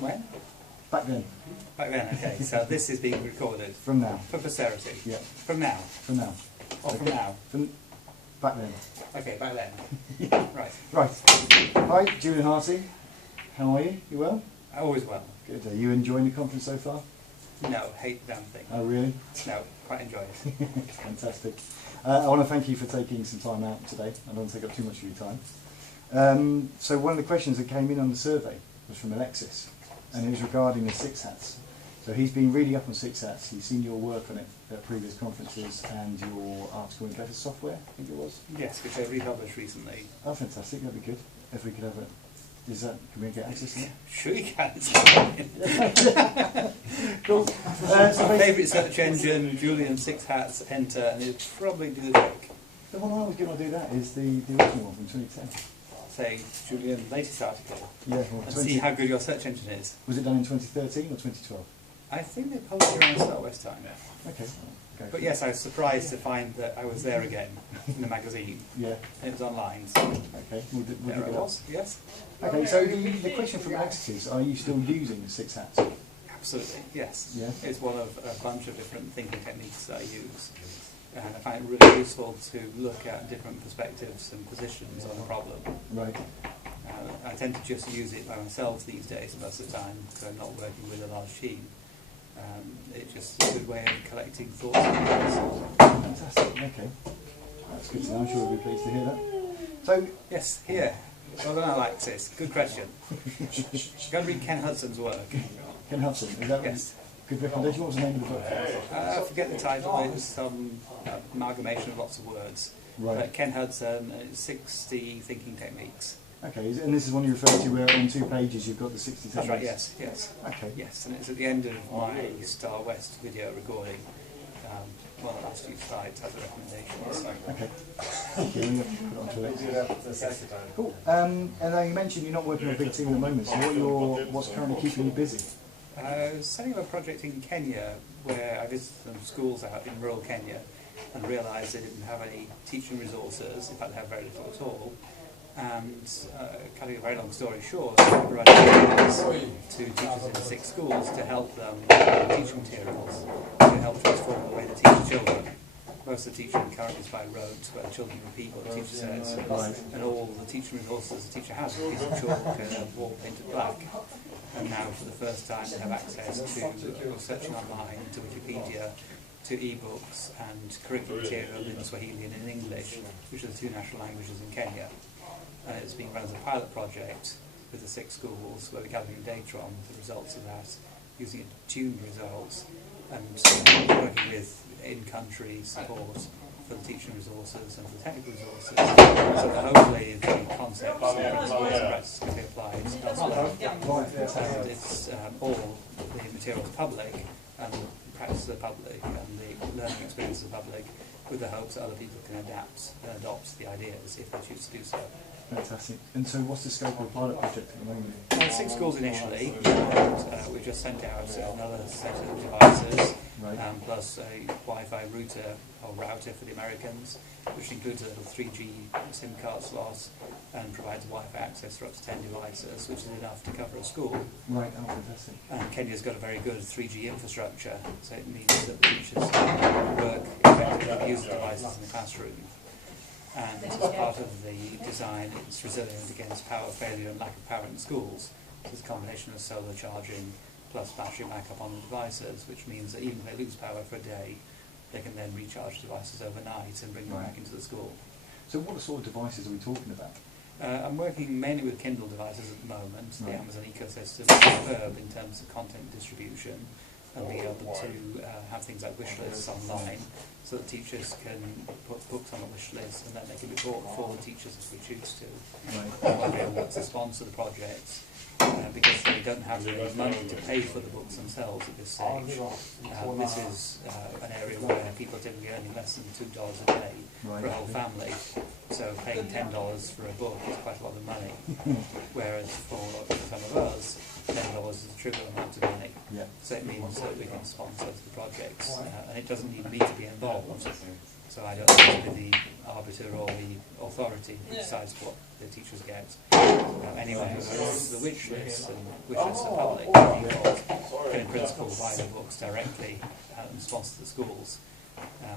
When? Back then. Back then, okay. So this is being recorded. From now. For posterity? Yeah. From now? From now. Or from now? From back then. Okay, back then. Yeah. Right. Right. Hi, Julian Harty. How are you? You well? Always well. Good. Are you enjoying the conference so far? No, hate the damn thing. Oh, really? No, quite enjoy it. Fantastic. I want to thank you for taking some time out today. I don't want to take up too much of your time. So one of the questions that came in on the survey was from Aleksis, and it was regarding the six hats. So he's been reading up on six hats. He's seen your work on it at previous conferences and your article in Better Software, I think it was. Yes, which I republished recently. Oh, fantastic! That'd be good if we could have it. Can we get access to it? Sure you can. Cool. My favourite search engine, Julian, six hats, enter, and it'll probably do the trick. The one I was going to do that is the original one from 2010. Say, Julian, latest article. Yeah, well, and see how good your search engine is. Was it done in 2013 or 2012? I think they published it around Start West time. Okay. But yes, I was surprised to find that I was there again in the magazine. Yeah. And it was online. So okay. There it was. Yes. Okay. So the question from Aleksis is: are you still using the six hats? Absolutely. Yes. Yeah. It's one of a bunch of different thinking techniques that I use, and I find it really useful to look at different perspectives and positions on a problem. Right. I tend to just use it by myself these days most of the time because I'm not working with a large team. It's just a good way of collecting thoughts and ideas. Fantastic, okay. That's good to know, I'm sure we'll be pleased to hear that. So, yes, here. Well done, Aleksis. Good question. Go and read Ken Hudson's work. Ken Hudson, is that yes. Good recommendation? What was the name of the book? I forget the title, it's some amalgamation of lots of words. Right. But Ken Hudson, 60 thinking techniques. Okay, and this is one you referred to where on 2 pages you've got the 60 techniques? That's right, yes, yes. Okay. Yes, and it's at the end of my Star West video recording. One of the last few slides has a recommendation. Okay. Thank you. We'll put it on to it. Cool. And you mentioned you're not working on a big team at the moment, so what's currently keeping you busy? I was setting up a project in Kenya where I visited some schools out in rural Kenya and realised they didn't have any teaching resources, in fact they have very little at all. And cutting a very long story short, I provided materials to teachers in 6 schools to help them with teaching materials to help transform the way they teach children. Most of the teaching currently is by rote, where the children repeat what the teacher says, and all the teaching resources the teacher has is a piece of chalk and a wall painted black. And now, for the first time, they have access to searching online, to Wikipedia, to e-books and curriculum material in Swahili and in English, which are the 2 national languages in Kenya. And it's being run as a pilot project with the 6 schools where we're gathering data on the results of that, using it to tune results and working with in-country support for the teaching resources and for the technical resources, so that hopefully the concepts and principles and practices can be applied elsewhere. And it's all the materials public and the practices are public and the learning experiences are public, with the hopes that other people can adapt and adopt the ideas if they choose to do so. Fantastic. And so what's the scope of the pilot project at the moment? 6 schools initially, and we just sent out another set of devices, plus a Wi-Fi router for the Americans, which includes a little 3G SIM card slot and provides Wi-Fi access for up to 10 devices, which is enough to cover a school. Right, oh fantastic. And Kenya's got a very good 3G infrastructure, so it means that the teachers work effectively with user devices in the classroom. And as part of the design, it's resilient against power failure and lack of power in schools. So it's a combination of solar charging plus battery backup on the devices, which means that even if they lose power for a day, they can then recharge devices overnight and bring them back into the school. So what sort of devices are we talking about? I'm working mainly with Kindle devices at the moment. The Amazon ecosystem is superb in terms of content distribution and being able to have things like wish lists online, so that teachers can put books on a wish list and then they can be bought for the teachers if we choose to. We'll be able to sponsor the projects because they don't have the money to pay for the books themselves at this stage. This is an area where people are typically earning less than $2 a day for a whole family, so paying $10 for a book is quite a lot of money, whereas for some of us, $10 is a trivial amount of money. So it means that we can sponsor the projects, and it doesn't need me to be involved. So I don't want to be the arbiter or the authority who decides what the teachers get. Anyone who goes to the wish list, and wish lists are public, can in principle buy the books directly and sponsor the schools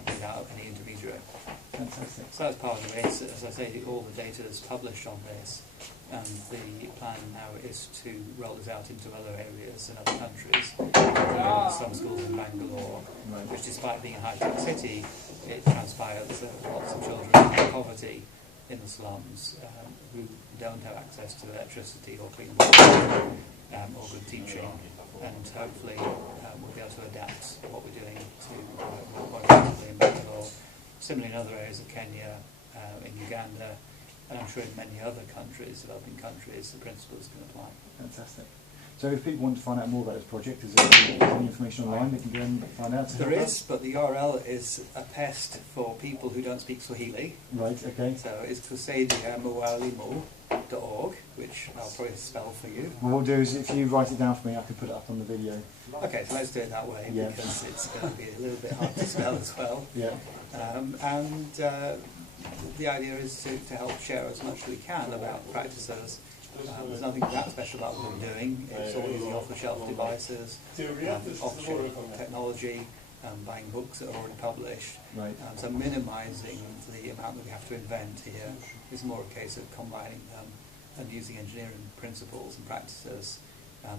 without any intermediary. Fantastic. So that's part of it. As I say, all the data is published on this, and the plan now is to roll this out into other areas in other countries. Some schools in Bangalore, which despite being a high-tech city, it transpires that lots of children in poverty in the slums who don't have access to electricity or clean water or good teaching, and hopefully we'll be able to adapt what we're doing to work more effectively in Bangalore, similarly in other areas of Kenya, in Uganda, and I'm sure in many other countries, developing countries, the principles can apply. Fantastic. So if people want to find out more about this project, is there any information online they can go and find out? There is, but the URL is a pest for people who don't speak Swahili. Right, okay. So it's kusaidiamwalimu.org, which I'll probably spell for you. What we'll do is, if you write it down for me, I can put it up on the video. Okay, so let's do it that way, Yeah. because it's going to be a little bit hard to spell as well. Yeah. The idea is to help share as much as we can about practices. There's nothing that special about what we're doing. It's all using off-the-shelf devices, off-the-shelf technology, buying books that are already published. Right. So minimising the amount that we have to invent here is more a case of combining them and using engineering principles and practices,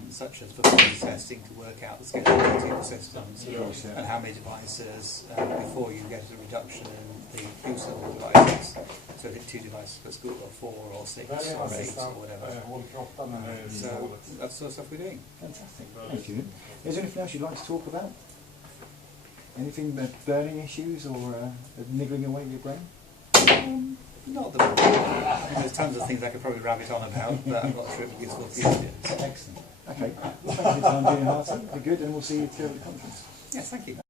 such as performance testing to work out the scalability of the systems and how many devices before you get a reduction in the use of the devices. So if it's 2 devices per school, or 4, or 6, or 8, or whatever. So that's the sort of stuff we're doing. Fantastic. Thank you. Is there anything else you'd like to talk about? Anything burning issues or niggling away at your brain? Not that there's tons of things I could probably rabbit on about, but I'm not sure it would be useful for you. Excellent. Okay. Well, thank you for your time, Julian Harty. Be good, and we'll see you at the conference. Yes, thank you.